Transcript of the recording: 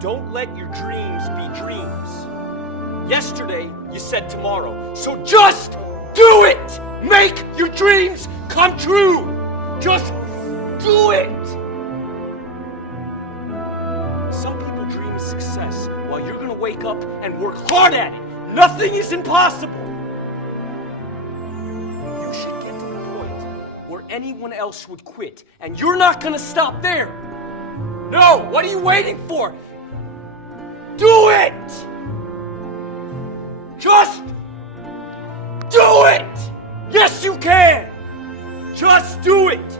Don't let your dreams be dreams. Yesterday, you said tomorrow. So just do it! Make your dreams come true! Just do it! Some people dream of success while you're gonna wake up and work hard at it. Nothing is impossible. You should get to the point where anyone else would quit, and you're not gonna stop there. No, what are you waiting for? Do it! Just do it! Yes, you can! Just do it!